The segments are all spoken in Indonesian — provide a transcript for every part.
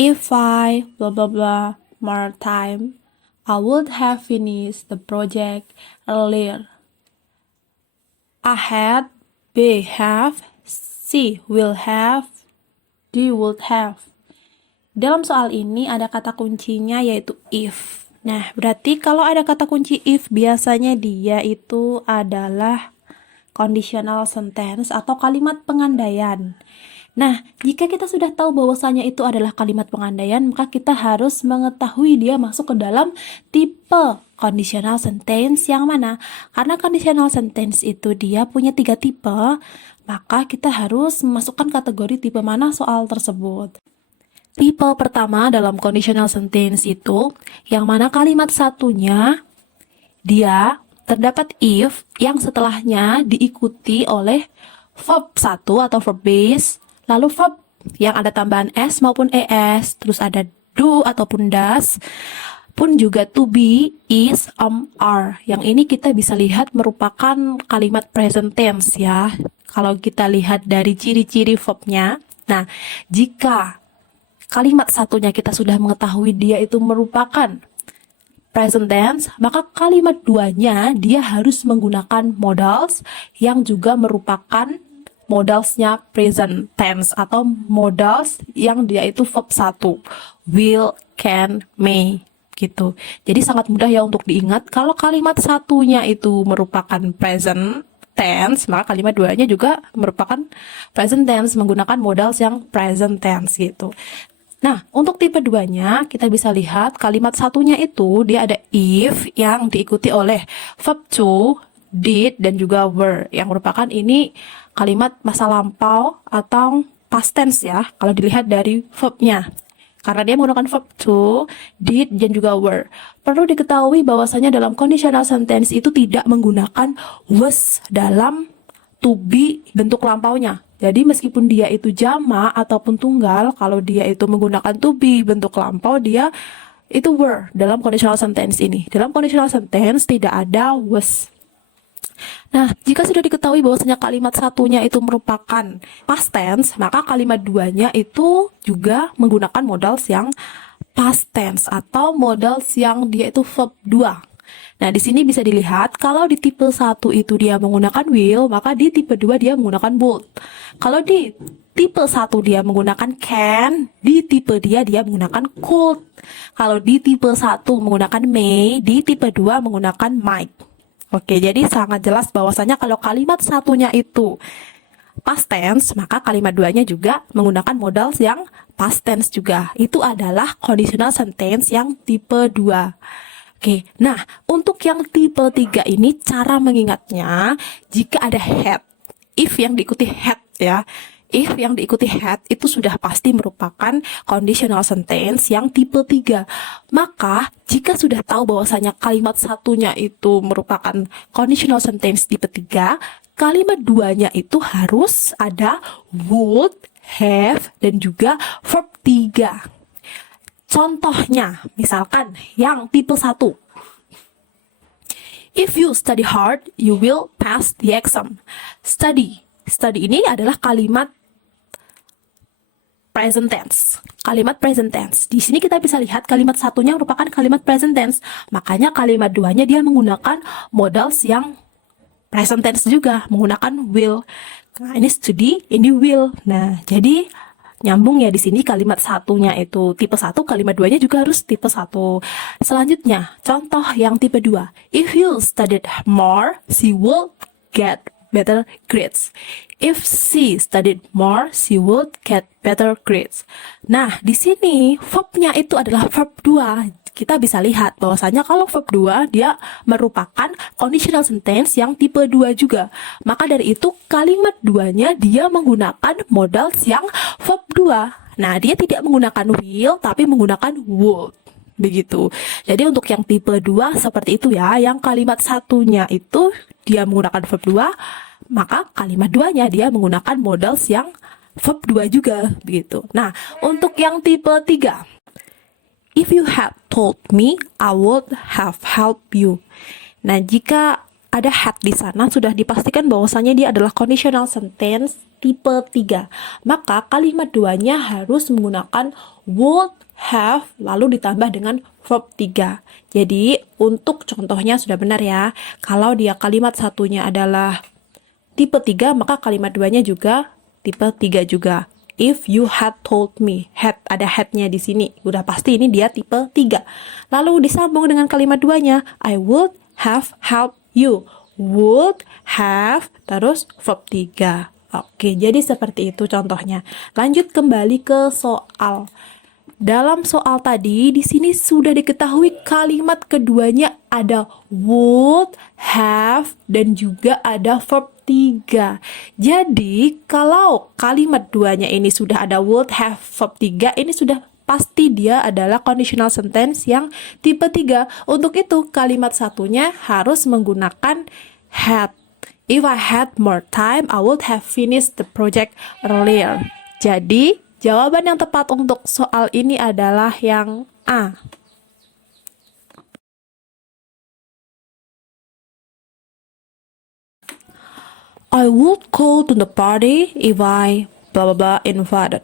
If I blah blah blah more time, I would have finished the project earlier. I had, B have, C will have, D would have. Dalam soal ini ada kata kuncinya yaitu if. Nah, berarti kalau ada kata kunci if, biasanya dia itu adalah conditional sentence atau kalimat pengandaian. Nah, jika kita sudah tahu bahwasanya itu adalah kalimat pengandaian, maka kita harus mengetahui dia masuk ke dalam tipe conditional sentence yang mana. Karena conditional sentence itu dia punya 3 tipe, maka kita harus memasukkan kategori tipe mana soal tersebut. Tipe pertama dalam conditional sentence itu, yang mana kalimat satunya dia terdapat if yang setelahnya diikuti oleh verb 1 atau verb base, lalu verb yang ada tambahan s maupun es, terus ada do ataupun does, pun juga to be, is, are. Yang ini kita bisa lihat merupakan kalimat present tense ya. Kalau kita lihat dari ciri-ciri verbnya, nah jika kalimat satunya kita sudah mengetahui dia itu merupakan present tense, maka kalimat duanya dia harus menggunakan modals yang juga merupakan modalsnya present tense atau modals yang dia itu verb 1, will, can, may gitu. Jadi sangat mudah ya untuk diingat. Kalau kalimat satunya itu merupakan present tense, maka kalimat duanya juga merupakan present tense menggunakan modals yang present tense gitu. Nah, untuk tipe 2-nya, kita bisa lihat kalimat satunya itu dia ada if yang diikuti oleh verb to, did, dan juga were, yang merupakan ini kalimat masa lampau atau past tense ya, kalau dilihat dari verbnya. Karena dia menggunakan verb to, did, dan juga were. Perlu diketahui bahwasanya dalam conditional sentence itu tidak menggunakan was dalam to be bentuk lampaunya. Jadi meskipun dia itu jamak ataupun tunggal, kalau dia itu menggunakan to be bentuk lampau, dia itu were dalam conditional sentence ini. Dalam conditional sentence tidak ada was. Nah, jika sudah diketahui bahwasanya kalimat satunya itu merupakan past tense, maka kalimat duanya itu juga menggunakan modals yang past tense atau modals yang dia itu verb 2. Nah, di sini bisa dilihat kalau di tipe 1 itu dia menggunakan will, maka di tipe 2 dia menggunakan would. Kalau di tipe 1 dia menggunakan can, di tipe dia menggunakan could. Kalau di tipe 1 menggunakan may, di tipe 2 menggunakan might. Oke, jadi sangat jelas bahwasanya kalau kalimat satunya itu past tense, maka kalimat duanya juga menggunakan modals yang past tense juga. Itu adalah conditional sentence yang tipe 2. Oke, nah untuk yang tipe 3 ini cara mengingatnya jika ada had, if yang diikuti had ya. If yang diikuti had itu sudah pasti merupakan conditional sentence yang tipe 3. Maka jika sudah tahu bahwasanya kalimat satunya itu merupakan conditional sentence tipe 3, kalimat duanya itu harus ada would, have, dan juga verb 3. Contohnya, misalkan yang tipe 1. If you study hard, you will pass the exam. Study ini adalah kalimat present tense. Kalimat present tense. Di sini kita bisa lihat kalimat satunya merupakan kalimat present tense. Makanya kalimat duanya dia menggunakan modals yang present tense juga, menggunakan will. Nah, ini study, ini will. Nah, jadi nyambung ya di sini kalimat satunya itu tipe 1, kalimat duanya juga harus tipe 1. Selanjutnya, contoh yang tipe 2. If you studied more, she will get better grades. If she studied more, she would get better grades. Nah, di sini verbnya itu adalah verb 2. Kita bisa lihat bahwasanya kalau verb 2 dia merupakan conditional sentence yang tipe 2 juga. Maka dari itu kalimat duanya dia menggunakan modals yang verb 2. Nah, dia tidak menggunakan will tapi menggunakan would. Begitu. Jadi untuk yang tipe 2 seperti itu ya. Yang kalimat satunya itu dia menggunakan verb 2, maka kalimat duanya dia menggunakan modals yang verb 2 juga begitu. Nah, untuk yang tipe 3. If you had told me, I would have helped you. Nah, jika ada had di sana, sudah dipastikan bahwasanya dia adalah conditional sentence tipe 3. Maka kalimat duanya harus menggunakan would, have, lalu ditambah dengan verb 3. Jadi, untuk contohnya sudah benar ya. Kalau dia kalimat satunya adalah tipe 3, maka kalimat duanya juga tipe 3 juga. If you had told me, had, ada had-nya di sini. Udah pasti ini dia tipe 3. Lalu disambung dengan kalimat duanya, I would have helped you. Would have, terus verb 3. Oke, jadi seperti itu contohnya. Lanjut kembali ke soal. Dalam soal tadi, di sini sudah diketahui kalimat keduanya ada would, have, dan juga ada verb 3. Jadi, kalau kalimat duanya ini sudah ada would, have, verb 3, ini sudah pasti dia adalah conditional sentence yang tipe 3. Untuk itu, kalimat satunya harus menggunakan had. If I had more time, I would have finished the project earlier. Jadi, jawaban yang tepat untuk soal ini adalah yang A. I would go to the party if I blah blah blah invited.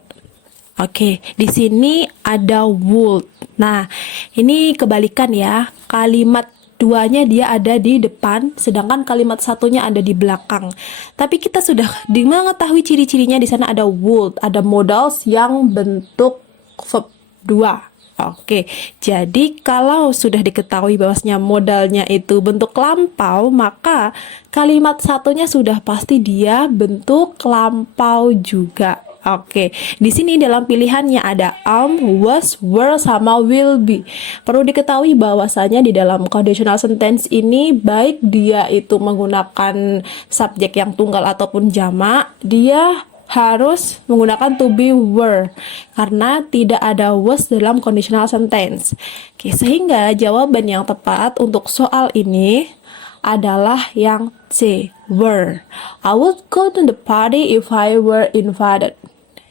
Oke, di sini ada would. Nah, ini kebalikan ya. Kalimat duanya dia ada di depan, sedangkan kalimat satunya ada di belakang. Tapi kita sudah mengetahui ciri-cirinya. Di sana ada would, ada modals yang bentuk verb 2. Oke, jadi kalau sudah diketahui bahwasanya modalnya itu bentuk lampau, maka kalimat satunya sudah pasti dia bentuk lampau juga. Oke, di sini dalam pilihannya ada was, were, sama will be. Perlu diketahui bahwasanya di dalam conditional sentence ini, baik dia itu menggunakan subjek yang tunggal ataupun jamak, dia harus menggunakan to be were karena tidak ada was dalam conditional sentence. Oke, sehingga jawaban yang tepat untuk soal ini adalah yang C, were. I would go to the party if I were invited.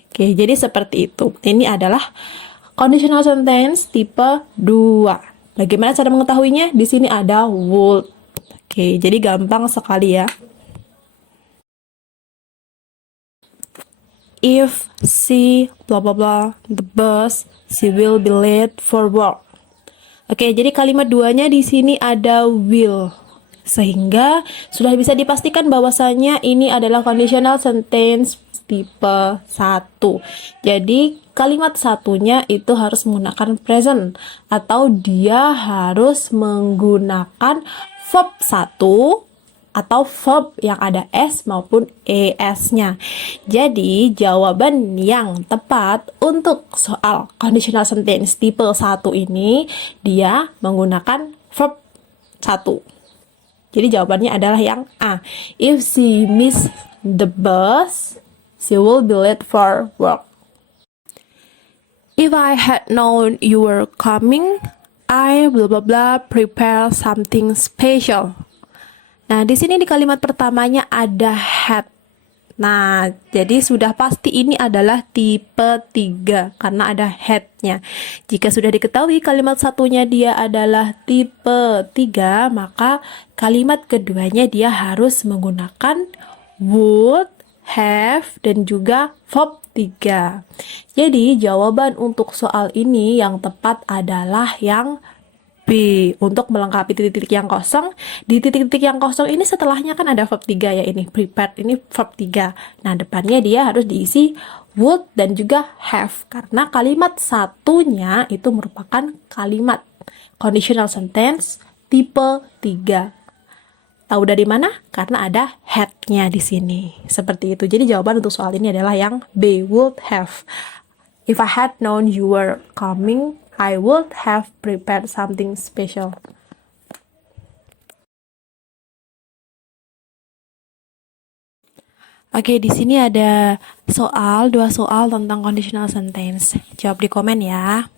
Oke, jadi seperti itu. Ini adalah conditional sentence tipe 2. Bagaimana cara mengetahuinya? Di sini ada would. Oke, jadi gampang sekali ya. If she blah blah blah the bus, she will be late for work. Oke, jadi kalimat duanya di sini ada will. Sehingga sudah bisa dipastikan bahwasanya ini adalah conditional sentence tipe 1. Jadi kalimat satunya itu harus menggunakan present atau dia harus menggunakan verb 1 atau verb yang ada S maupun ES-nya. Jadi, jawaban yang tepat untuk soal conditional sentence tipe 1 ini, dia menggunakan verb 1. Jadi, jawabannya adalah yang A. If she miss the bus, she will be late for work. If I had known you were coming, I blah blah blah prepare something special. Nah, di sini di kalimat pertamanya ada had. Nah, jadi sudah pasti ini adalah tipe 3 karena ada had-nya. Jika sudah diketahui kalimat satunya dia adalah tipe 3, maka kalimat keduanya dia harus menggunakan would, have, dan juga verb 3. Jadi, jawaban untuk soal ini yang tepat adalah yang B. Untuk melengkapi titik-titik yang kosong, di titik-titik yang kosong ini setelahnya kan ada verb 3 ya, ini prepared, ini verb 3. Nah, depannya dia harus diisi would dan juga have karena kalimat satunya itu merupakan kalimat conditional sentence tipe 3. Tahu dari mana? Karena ada had-nya di sini. Seperti itu. Jadi jawaban untuk soal ini adalah yang B, would have. If I had known you were coming, I would have prepared something special. Oke, di sini ada dua soal tentang conditional sentence. Jawab di komen ya.